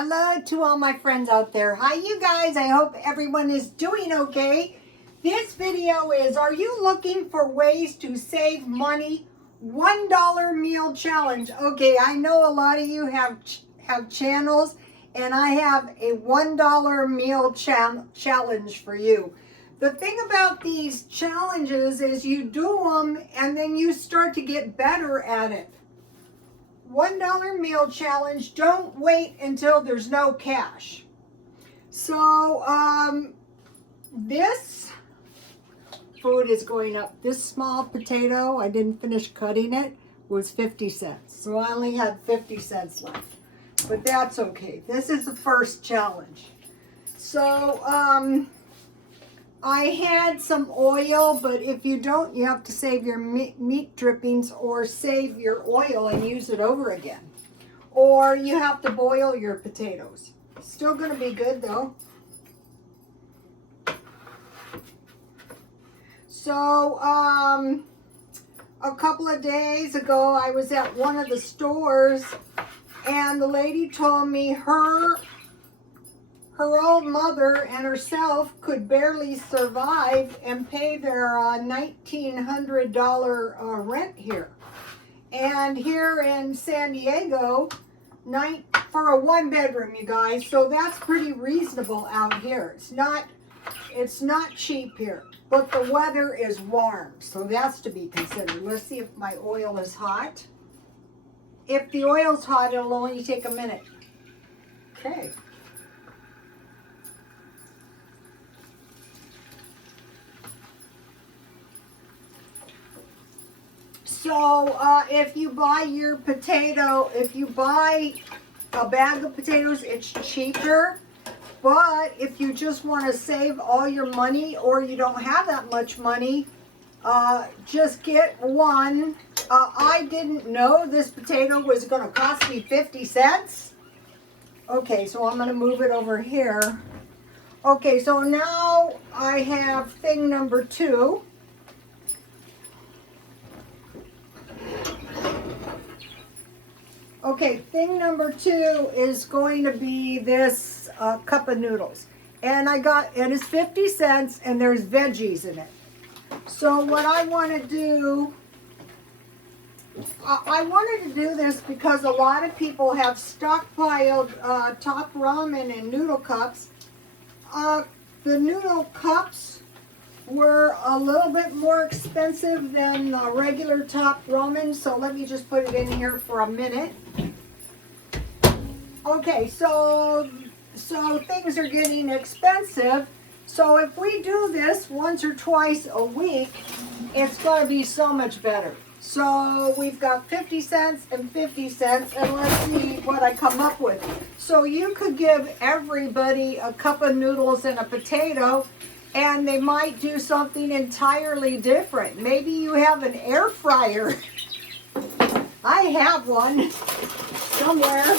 Hello to all my friends out there. Hi you guys, I hope everyone is doing okay. This video is, are you looking for ways to save money? $1 meal challenge. Okay, I know a lot of you have channels and I have a $1 meal challenge for you. The thing about these challenges is you do them and then you start to get better at it. $1 meal challenge, don't wait until there's no cash. So this food is going up. This small potato, I didn't finish cutting it, was 50 cents. So I only had 50 cents left, but that's okay. This is the first challenge. So I had some oil, but if you don't, you have to save your meat drippings or save your oil and use it over again. Or you have to boil your potatoes. Still going to be good though. So a couple of days ago, I was at one of the stores and the lady told me her old mother and herself could barely survive and pay their $1,900 rent here. And here in San Diego, for a one bedroom, you guys. So that's pretty reasonable out here. It's not cheap here, but the weather is warm. So that's to be considered. Let's see if my oil is hot. If the oil's hot, it'll only take a minute. Okay. So if you buy your potato, if you buy a bag of potatoes, it's cheaper. But if you just want to save all your money or you don't have that much money, just get one. I didn't know this potato was going to cost me 50 cents. Okay, so I'm going to move it over here. Okay, so now I have thing number 2. Okay, thing number 2 is going to be this cup of noodles. And it is 50 cents and there's veggies in it. So what I want to do, I wanted to do this because a lot of people have stockpiled top ramen and noodle cups. The noodle cups were a little bit more expensive than the regular top ramen, so let me just put it in here for a minute. Okay, so things are getting expensive. So if we do this once or twice a week, it's going to be so much better. So we've got 50 cents and 50 cents, and let's see what I come up with. So you could give everybody a cup of noodles and a potato, and they might do something entirely different. Maybe you have an air fryer. I have one somewhere.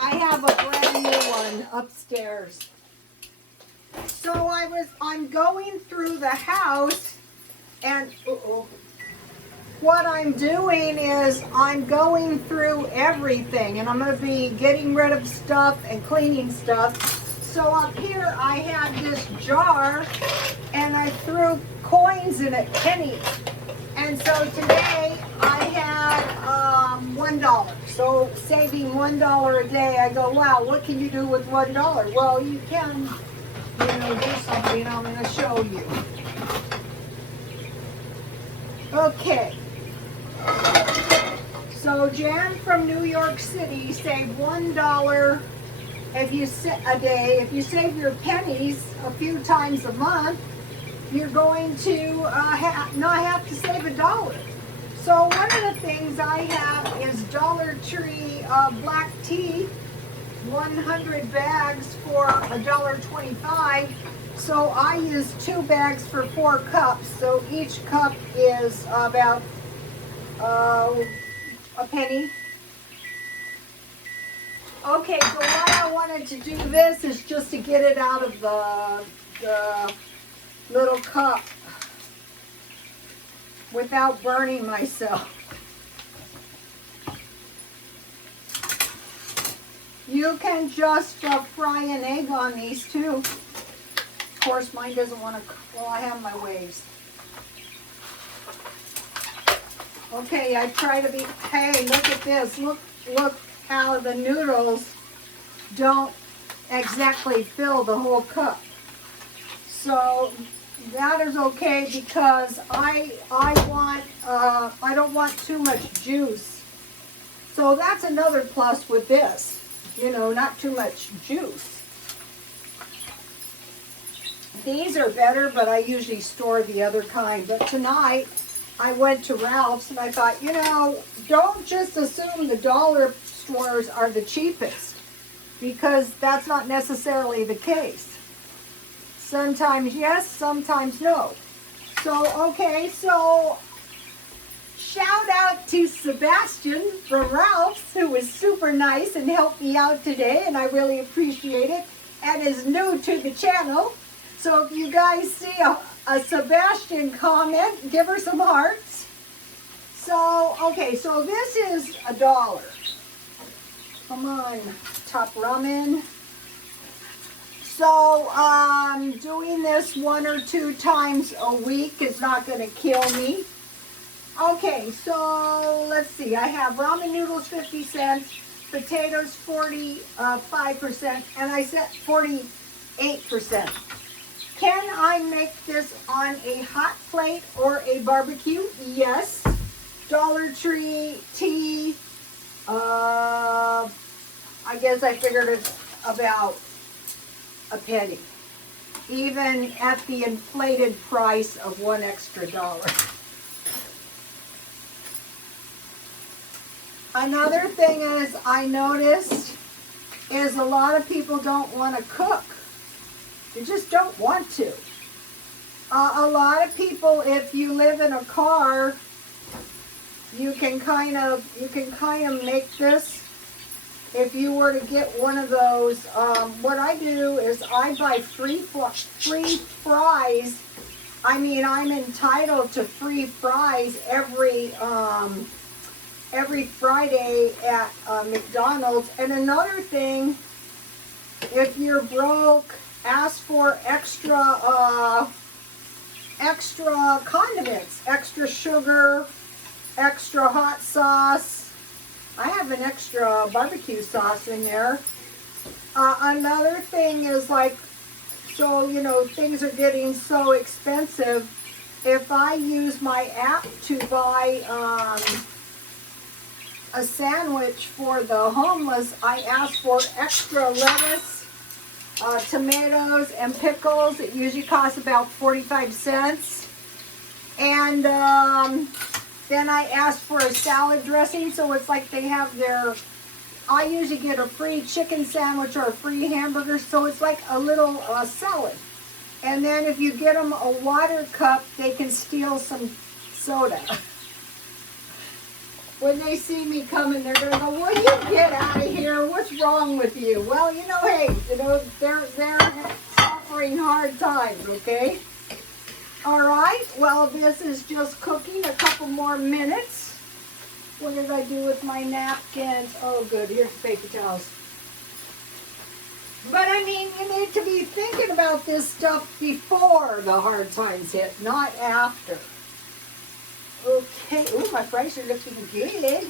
I have a brand new one upstairs. So I'm going through the house, and what I'm doing is I'm going through everything, and I'm going to be getting rid of stuff and cleaning stuff. So up here I had this jar and I threw coins in it, pennies. And so today I had $1. So saving $1 a day, I go, wow, what can you do with $1? Well, you can, do something. I'm going to show you. Okay. So Jan from New York City saved $1 if you save your pennies a few times a month, you're going to not have to save $1. So one of the things I have is Dollar Tree black tea, 100 bags for $1.25. So I use 2 bags for 4 cups. So each cup is about a penny. Okay, so why I wanted to do this is just to get it out of the little cup without burning myself. You can just fry an egg on these too. Of course, mine doesn't want to, well, I have my ways. Okay, I try to be, hey, look at this. Look how the noodles don't exactly fill the whole cup. So that is okay because I don't want too much juice. So that's another plus with this, you know, not too much juice. These are better, but I usually store the other kind. But tonight I went to Ralph's and I thought, you know, don't just assume the dollar stores are the cheapest, because that's not necessarily the case. Sometimes yes, sometimes no. So, okay, so shout out to Sebastian from Ralph's, who was super nice and helped me out today, and I really appreciate it, and is new to the channel. So if you guys see a Sebastian comment, give her some hearts. So, okay, so this is $1. Come on, top ramen. So, doing this 1 or 2 times a week is not going to kill me. Okay, so let's see. I have ramen noodles 50 cents, potatoes 45%, and I said 48%. Can I make this on a hot plate or a barbecue? Yes. Dollar Tree tea. I guess I figured it's about a penny, even at the inflated price of $1 extra. Another thing is I noticed is a lot of people don't want to cook. They just don't want to. A lot of people, if you live in a car, you can kind of make this. If you were to get one of those, what I do is I buy free fries. I mean, I'm entitled to free fries every Friday at McDonald's. And another thing, if you're broke, ask for extra condiments, extra sugar, extra hot sauce. I have an extra barbecue sauce in there. Another thing is, like, so, you know, things are getting so expensive. If I use my app to buy a sandwich for the homeless, I ask for extra lettuce, tomatoes, and pickles. It usually costs about 45 cents. And then I ask for a salad dressing, so it's like they have their, I usually get a free chicken sandwich or a free hamburger, so it's like a little salad. And then if you get them a water cup, they can steal some soda. When they see me coming, they're going to go, will you get out of here? What's wrong with you? Well, you know, hey, you know, they're suffering hard times, okay? All right, well, this is just cooking a couple more minutes. What did I do with my napkins? Oh, good, here's paper towels. But, I mean, you need to be thinking about this stuff before the hard times hit, not after. Okay, ooh, my fries are looking good.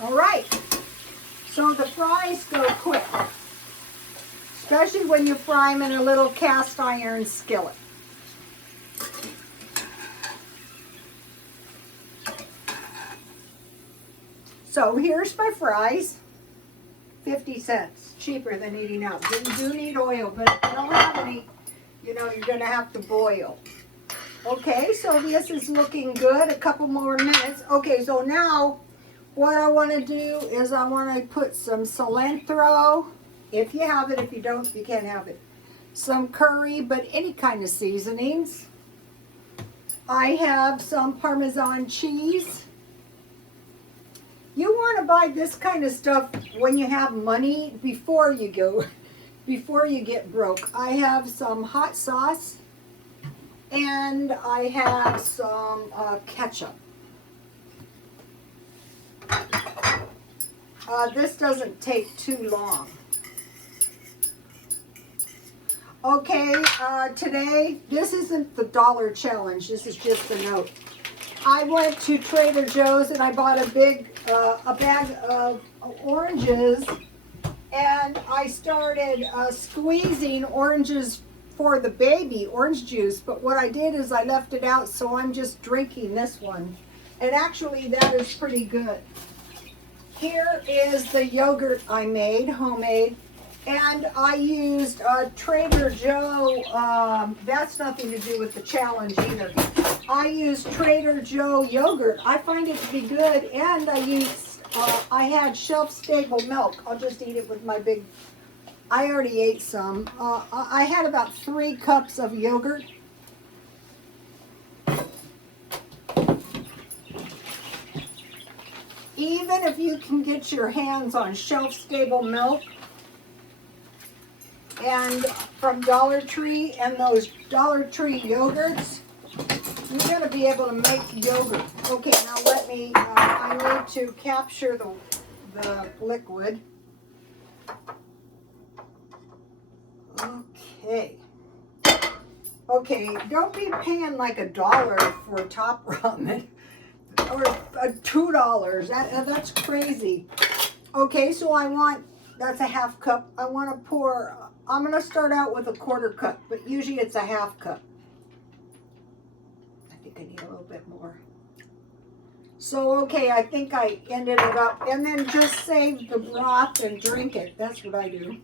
All right, so the fries go quick, especially when you fry them in a little cast iron skillet. So here's my fries, 50 cents, cheaper than eating out. You do need oil, but if you don't have any, you know, you're gonna have to boil. Okay, so this is looking good. A couple more minutes. Okay, so now what I want to do is I want to put some cilantro, if you have it. If you don't, you can't have it. Some curry, but any kind of seasonings. I have some Parmesan cheese. You want to buy this kind of stuff when you have money before you get broke. I have some hot sauce. And I have some ketchup. this doesn't take too long. Okay, today, this isn't the dollar challenge. This is just a note. I went to Trader Joe's and I bought a bag of oranges, and I started squeezing oranges for the baby, orange juice. But what I did is I left it out, so I'm just drinking this one. And actually, that is pretty good. Here is the yogurt I made, homemade. And I used Trader Joe, that's nothing to do with the challenge either. I used Trader Joe yogurt. I find it to be good, and I had shelf-stable milk. I'll just eat it with my big, I already ate some. I had about 3 cups of yogurt. Even if you can get your hands on shelf-stable milk, and from Dollar Tree and those Dollar Tree yogurts, you're going to be able to make yogurt. Okay, now let me, I need to capture the liquid. Okay. Okay, don't be paying like $1 for top ramen or $2. That's crazy. Okay, so that's a half cup. I want to pour, I'm going to start out with a 1/4 cup, but usually it's a half cup. I think I need a little bit more. So, okay, I think I ended it up, and then just save the broth and drink it. That's what I do.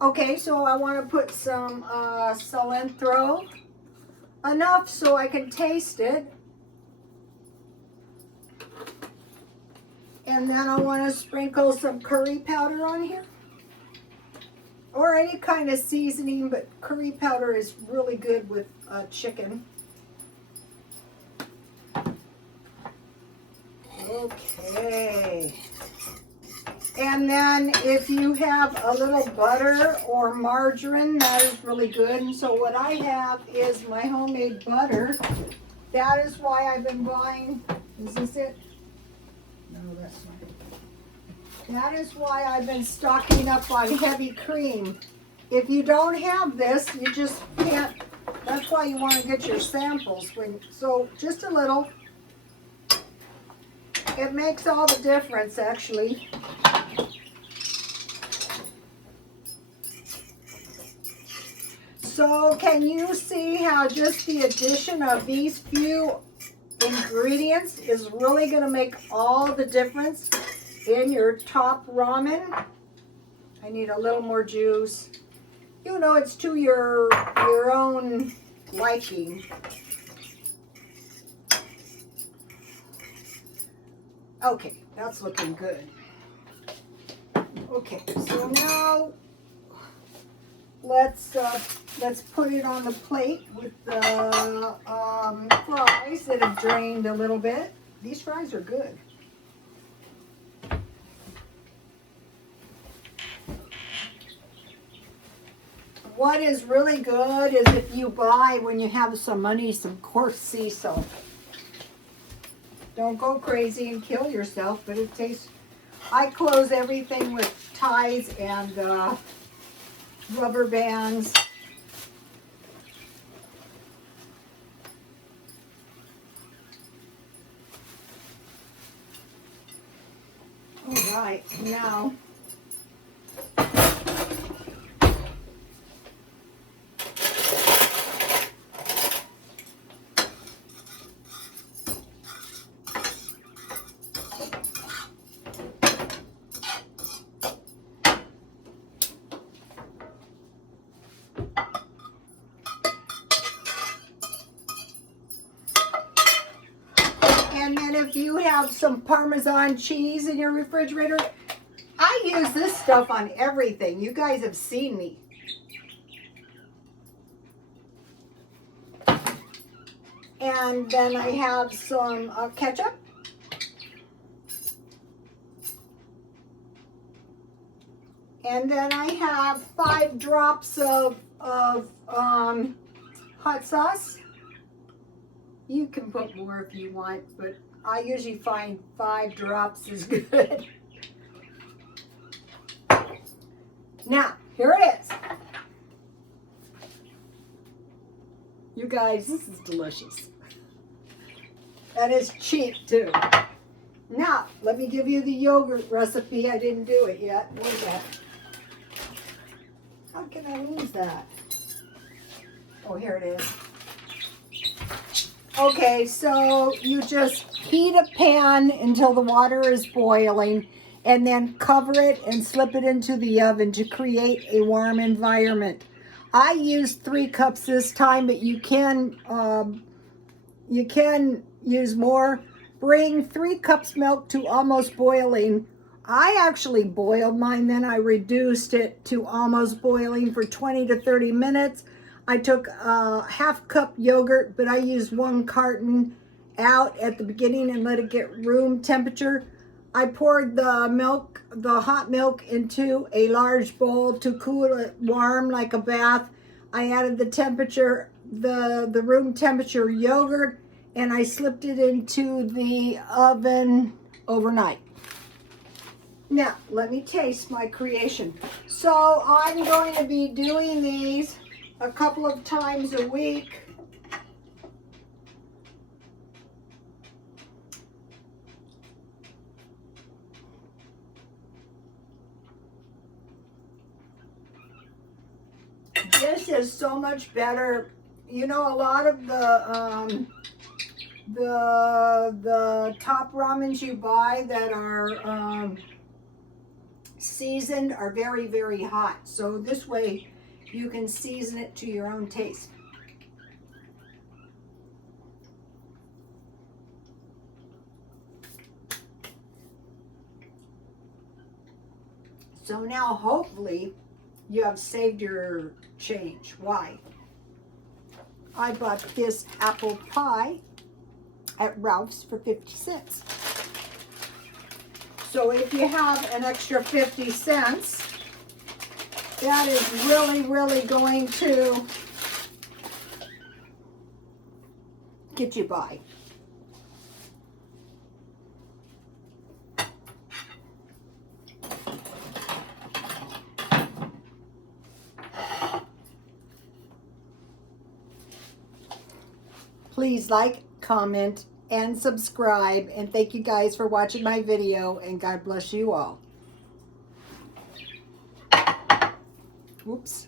Okay, so I want to put some cilantro, enough so I can taste it. And then I want to sprinkle some curry powder on here. Or any kind of seasoning, but curry powder is really good with chicken. Okay. And then if you have a little butter or margarine, that is really good. And so what I have is my homemade butter. That is why I've been buying, is this it? No, that's not. That is why I've been stocking up on heavy cream. If you don't have this, you just can't. That's why you want to get your samples. So just a little. It makes all the difference, actually. So can you see how just the addition of these few ingredients is really going to make all the difference in your top ramen? I need a little more juice. You know, it's to your own liking. Okay, that's looking good. Okay, so now let's put it on the plate with the fries that have drained a little bit. These fries are good. What is really good is if you buy, when you have some money, some coarse sea salt. Don't go crazy and kill yourself, but it tastes. I close everything with ties and rubber bands. All right, now. And then if you have some Parmesan cheese in your refrigerator, I use this stuff on everything. You guys have seen me. And then I have some ketchup. And then I have 5 drops of hot sauce. You can put more if you want, but I usually find 5 drops is good. Now, here it is. You guys, this is delicious. That is cheap too. Now, let me give you the yogurt recipe. I didn't do it yet. Where's that? How can I lose that? Oh, here it is. Okay, so you just heat a pan until the water is boiling and then cover it and slip it into the oven to create a warm environment. I used 3 cups this time, but you can use more. Bring 3 cups milk to almost boiling. I actually boiled mine, then I reduced it to almost boiling for 20 to 30 minutes. I took a half cup yogurt, but I used 1 carton out at the beginning and let it get room temperature. I poured the milk, the hot milk, into a large bowl to cool it warm like a bath. I added the temperature, the room temperature yogurt, and I slipped it into the oven overnight. Now, let me taste my creation. So I'm going to be doing these a couple of times a week. This is so much better. You know, a lot of the top ramens you buy that are seasoned are very, very hot. So this way you can season it to your own taste. So now hopefully you have saved your change. Why? I bought this apple pie at Ralph's for 50 cents. So if you have an extra 50 cents, that is really, really going to get you by. Please like, comment, and subscribe. And thank you guys for watching my video. And God bless you all. Whoops.